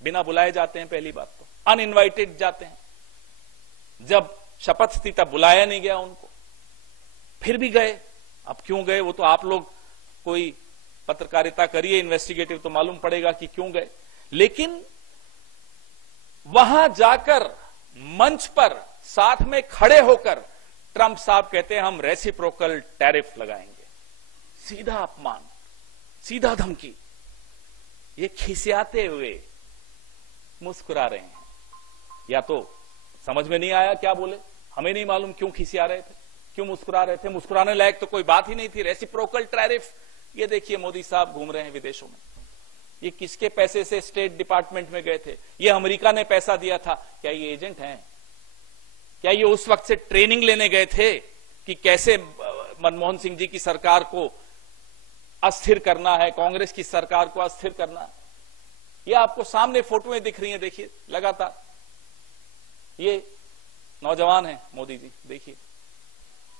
बिना बुलाए जाते हैं, पहली बात तो अनइनवाइटेड जाते हैं। जब शपथ थी तब बुलाया नहीं गया उनको, फिर भी गए। अब क्यों गए वो तो आप लोग कोई पत्रकारिता करिए, इन्वेस्टिगेटिव, तो मालूम पड़ेगा कि क्यों गए। लेकिन वहां जाकर मंच पर साथ में खड़े होकर ट्रंप साहब कहते हैं हम रेसिप्रोकल टैरिफ लगाएंगे। सीधा अपमान, सीधा धमकी। ये खिसियाते हुए मुस्कुरा रहे हैं। या तो समझ में नहीं आया क्या बोले, हमें नहीं मालूम क्यों खिसिया रहे थे, क्यों मुस्कुरा रहे थे। मुस्कुराने लायक तो कोई बात ही नहीं थी। रेसिप्रोकल टैरिफ, ये देखिए मोदी साहब घूम रहे हैं विदेशों में। ये किसके पैसे से स्टेट डिपार्टमेंट में गए थे? ये अमेरिका ने पैसा दिया था। क्या ये एजेंट हैं? क्या ये उस वक्त से ट्रेनिंग लेने गए थे कि कैसे मनमोहन सिंह जी की सरकार को अस्थिर करना है, कांग्रेस की सरकार को अस्थिर करना है? ये आपको सामने फोटोएं दिख रही हैं, देखिए लगातार। ये नौजवान है मोदी जी, देखिए,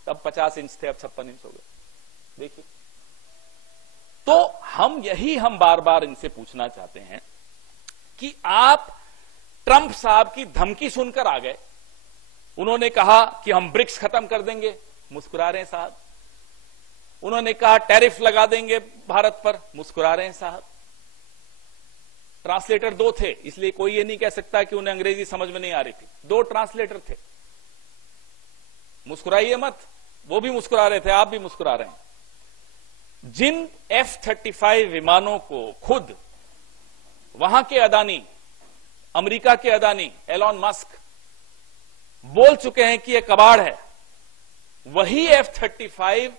तब 50 इंच थे, अब 56 इंच हो गए, देखिए। तो हम बार बार इनसे पूछना चाहते हैं कि आप ट्रंप साहब की धमकी सुनकर आ गए। उन्होंने कहा कि हम ब्रिक्स खत्म कर देंगे, मुस्कुरा रहे हैं साहब। उन्होंने कहा टैरिफ लगा देंगे भारत पर, मुस्कुरा रहे हैं साहब। ट्रांसलेटर दो थे, इसलिए कोई ये नहीं कह सकता कि उन्हें अंग्रेजी समझ में नहीं आ रही थी। दो ट्रांसलेटर थे। मुस्कुराइए मत, वो भी मुस्कुरा रहे थे, आप भी मुस्कुरा रहे हैं। जिन F-35 विमानों को खुद वहां के अदानी, अमेरिका के अदानी एलॉन मस्क बोल चुके हैं कि यह कबाड़ है, वही F-35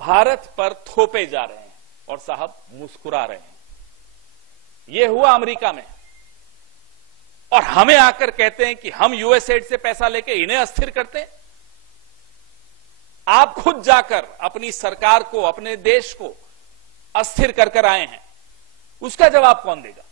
भारत पर थोपे जा रहे हैं और साहब मुस्कुरा रहे हैं। यह हुआ अमेरिका में, और हमें आकर कहते हैं कि हम यूएसएड से पैसा लेके इन्हें अस्थिर करते हैं। आप खुद जाकर अपनी सरकार को, अपने देश को अस्थिर कर आए हैं, उसका जवाब कौन देगा?